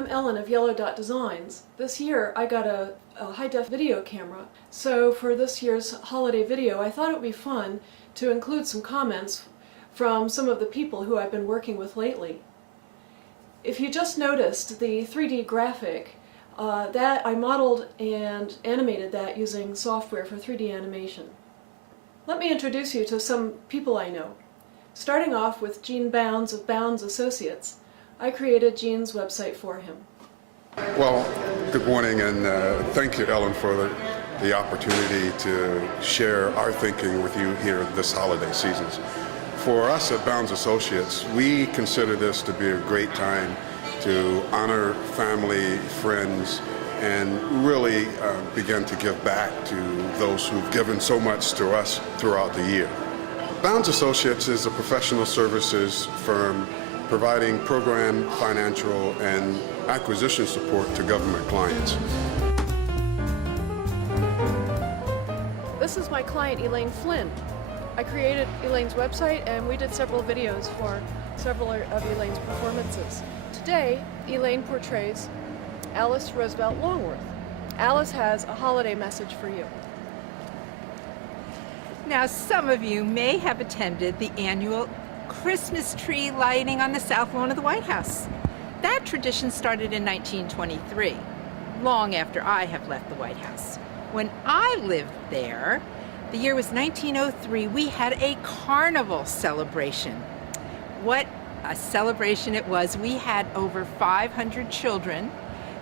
I'm Ellen of Yellow Dot Designs. This year I got a high-def video camera, so for this year's holiday video I thought it would be fun to include some comments from some of the people who I've been working with lately. If you just noticed the 3D graphic, that I modeled and animated that using software for 3D animation. Let me introduce you to some people I know. Starting off with Gene Bounds of Bounds Associates. I created Gene's website for him. Well, good morning, and thank you, Ellen, for the opportunity to share our thinking with you here this holiday season. For us at Bounds Associates, we consider this to be a great time to honor family, friends, and really begin to give back to those who've given so much to us throughout the year. Bounds Associates is a professional services firm providing program, financial, and acquisition support to government clients. This is my client Elaine Flynn. I created Elaine's website and we did several videos for several of Elaine's performances. Today, Elaine portrays Alice Roosevelt Longworth. Alice has a holiday message for you. Now, some of you may have attended the annual Christmas tree lighting on the south lawn of the White House. That tradition started in 1923, long after I have left the White House. When I lived there, the year was 1903, we had a carnival celebration. What a celebration it was. We had over 500 children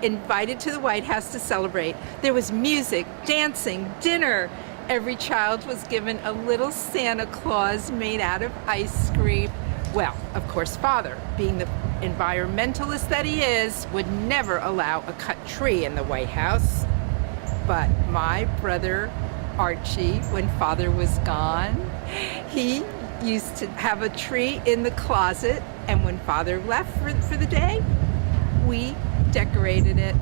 invited to the White House to celebrate. There was music, dancing, dinner. Every child was given a little Santa Claus made out of ice cream. Well, of course, Father, being the environmentalist that he is, would never allow a cut tree in the White House. But my brother Archie, when Father was gone, he used to have a tree in the closet, and when Father left for the day, we decorated it.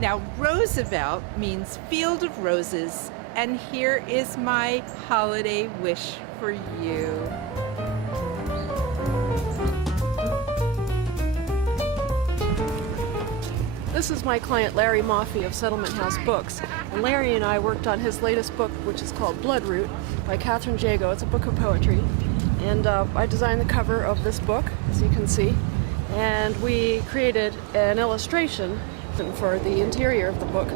Now, Roosevelt means field of roses, and here is my holiday wish for you. This is my client Larry Maffei of Settlement House Books. And Larry and I worked on his latest book, which is called Bloodroot by Catherine Jago. It's a book of poetry. And I designed the cover of this book, as you can see. And we created an illustration for the interior of the book.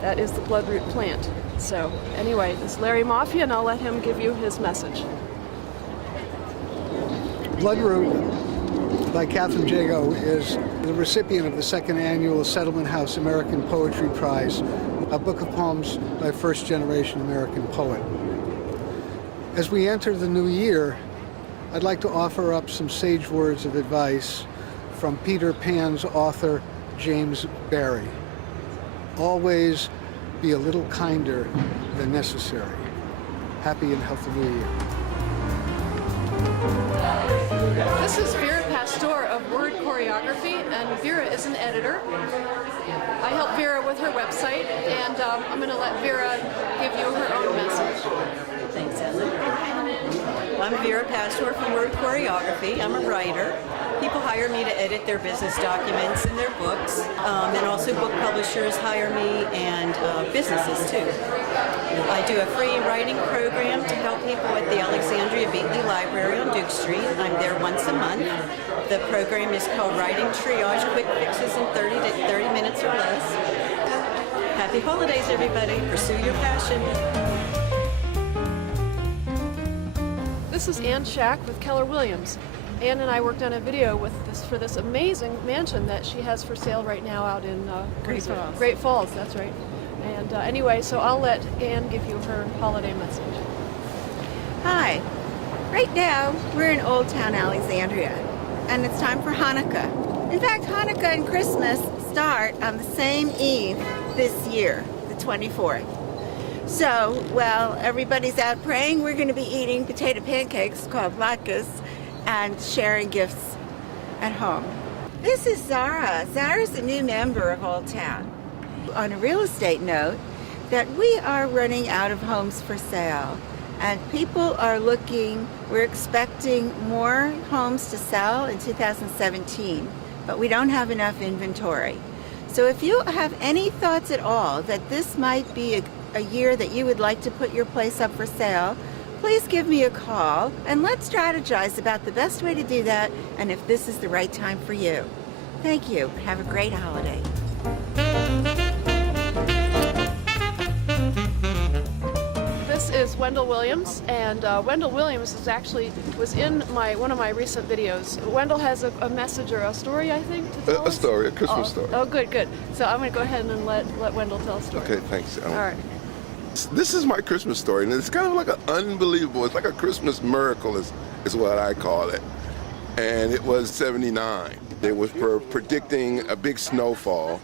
That is the bloodroot plant. So anyway, this is Larry Maffei, and I'll let him give you his message. Bloodroot by Catherine Jago is the recipient of the second annual Settlement House American Poetry Prize, a book of poems by first-generation American poet. As we enter the new year, I'd like to offer up some sage words of advice from Peter Pan's author, James Barrie. Always be a little kinder than necessary. Happy and healthy New Year. This is Vera Pastor of Word Choreography, and Vera is an editor. I help Vera with her website, and I'm going to let Vera give you her own message. Thanks, Ellen. I'm Vera Pastor from Word Choreography. I'm a writer. People hire me to edit their business documents and their books, and also book publishers hire me, and businesses too. I do a free writing program to help people at the Alexandria Beatley Library on Duke Street. I'm there once a month. The program is called Writing Triage, Quick Fixes in 30 minutes or less. Happy holidays, everybody. Pursue your passion. This is Ann Shack with Keller Williams. Ann and I worked on a video for this amazing mansion that she has for sale right now out in Great Falls. Great Falls, that's right. And anyway, so I'll let Ann give you her holiday message. Hi. Right now, we're in Old Town Alexandria, and it's time for Hanukkah. In fact, Hanukkah and Christmas start on the same eve this year, the 24th. So, while everybody's out praying, we're going to be eating potato pancakes called latkes and sharing gifts at home. This is Zara. Zara's a new member of Old Town. On a real estate note, that we are running out of homes for sale, and people are looking. We're expecting more homes to sell in 2017 but we don't have enough inventory. So if you have any thoughts at all that this might be a year that you would like to put your place up for sale, please give me a call and let's strategize about the best way to do that and if this is the right time for you. Thank you. Have a great holiday. This is Wendell Williams, and Wendell Williams was in one of my recent videos. Wendell has a message or a story, I think, to tell A us? story, a Christmas story. Oh, good. So I'm going to go ahead and let Wendell tell a story. Okay, thanks. All right. This is my Christmas story, and it's kind of like it's like a Christmas miracle is what I call it. And it was 79. They were predicting a big snowfall,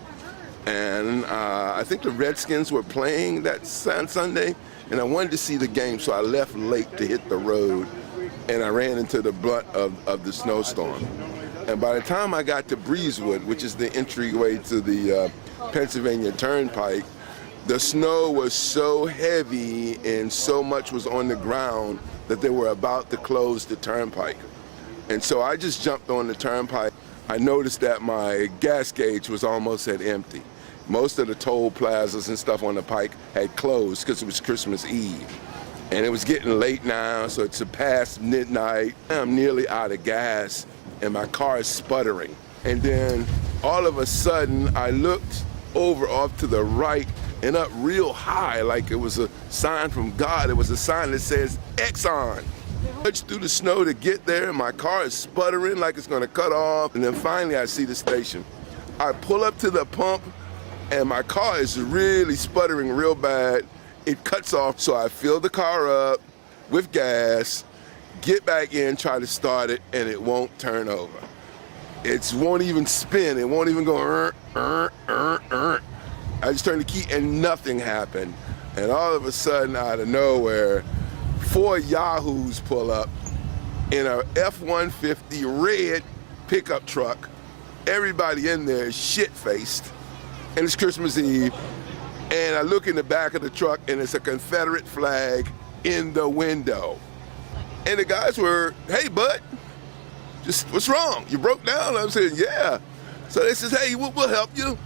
and I think the Redskins were playing that Sunday, and I wanted to see the game, so I left late to hit the road, and I ran into the brunt of the snowstorm. And by the time I got to Breezewood, which is the entryway to the Pennsylvania Turnpike, the snow was so heavy and so much was on the ground that they were about to close the turnpike. And so I just jumped on the turnpike. I noticed that my gas gauge was almost at empty. Most of the toll plazas and stuff on the pike had closed because it was Christmas Eve. And it was getting late now, so it's past midnight. I'm nearly out of gas, and my car is sputtering. And then all of a sudden, I looked over off to the right and up real high, like it was a sign from God. It was a sign that says Exxon. I trudged through the snow to get there, and my car is sputtering like it's gonna cut off. And then finally I see the station. I pull up to the pump, and my car is really sputtering real bad. It cuts off, so I fill the car up with gas, get back in, try to start it, and it won't turn over. It won't even spin. It won't even go, I just turned the key and nothing happened. And all of a sudden, out of nowhere, 4 yahoos pull up in a F-150 red pickup truck. Everybody in there is shit-faced. And it's Christmas Eve. And I look in the back of the truck and it's a Confederate flag in the window. And the guys were, hey, bud, just what's wrong? You broke down? I'm saying, yeah. So they says, hey, we'll help you.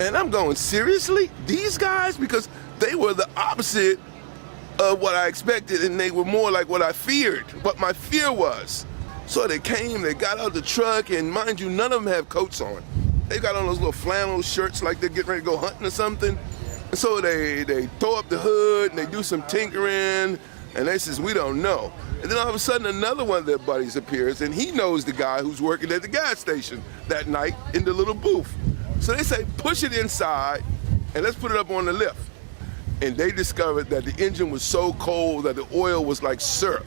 And I'm going, seriously? These guys? Because they were the opposite of what I expected, and they were more like what I feared, what my fear was. So they came, they got out of the truck, and mind you, none of them have coats on. They got on those little flannel shirts like they're getting ready to go hunting or something. And so they throw up the hood, and they do some tinkering, and they says, we don't know. And then all of a sudden, another one of their buddies appears, and he knows the guy who's working at the gas station that night in the little booth. So they say, push it inside, and let's put it up on the lift. And they discovered that the engine was so cold that the oil was like syrup,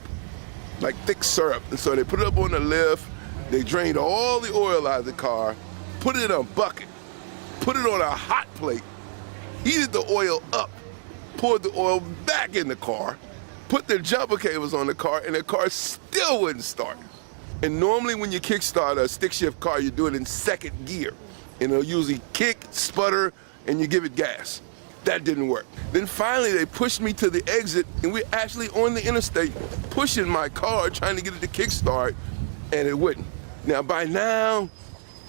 like thick syrup. And so they put it up on the lift, they drained all the oil out of the car, put it in a bucket, put it on a hot plate, heated the oil up, poured the oil back in the car, put the jumper cables on the car, and the car still wouldn't start. And normally when you kickstart a stick shift car, you do it in second gear. And it'll usually kick, sputter, and you give it gas. That didn't work. Then finally they pushed me to the exit, and we're actually on the interstate pushing my car, trying to get it to kickstart, and it wouldn't. Now by now,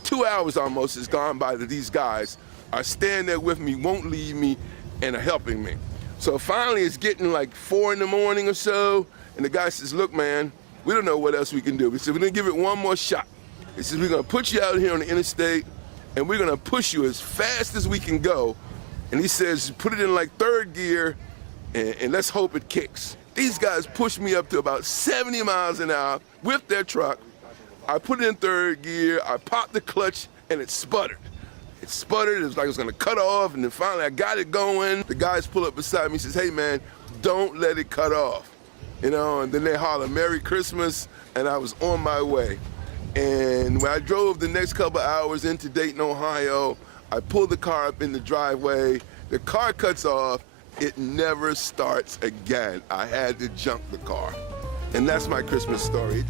2 hours almost has gone by that these guys are staying there with me, won't leave me, and are helping me. So finally it's getting like 4 in the morning or so, and the guy says, look man, we don't know what else we can do. We said, we're gonna give it one more shot. He says, we're gonna put you out here on the interstate, and we're gonna push you as fast as we can go. And he says, put it in like third gear, and let's hope it kicks. These guys pushed me up to about 70 miles an hour with their truck. I put it in third gear, I popped the clutch, and it sputtered. It sputtered, it was like it was gonna cut off, and then finally I got it going. The guys pull up beside me, says, hey man, don't let it cut off. You know, and then they holler, Merry Christmas, and I was on my way. And when I drove the next couple hours into Dayton, Ohio, I pulled the car up in the driveway, the car cuts off, it never starts again. I had to jump the car. And that's my Christmas story.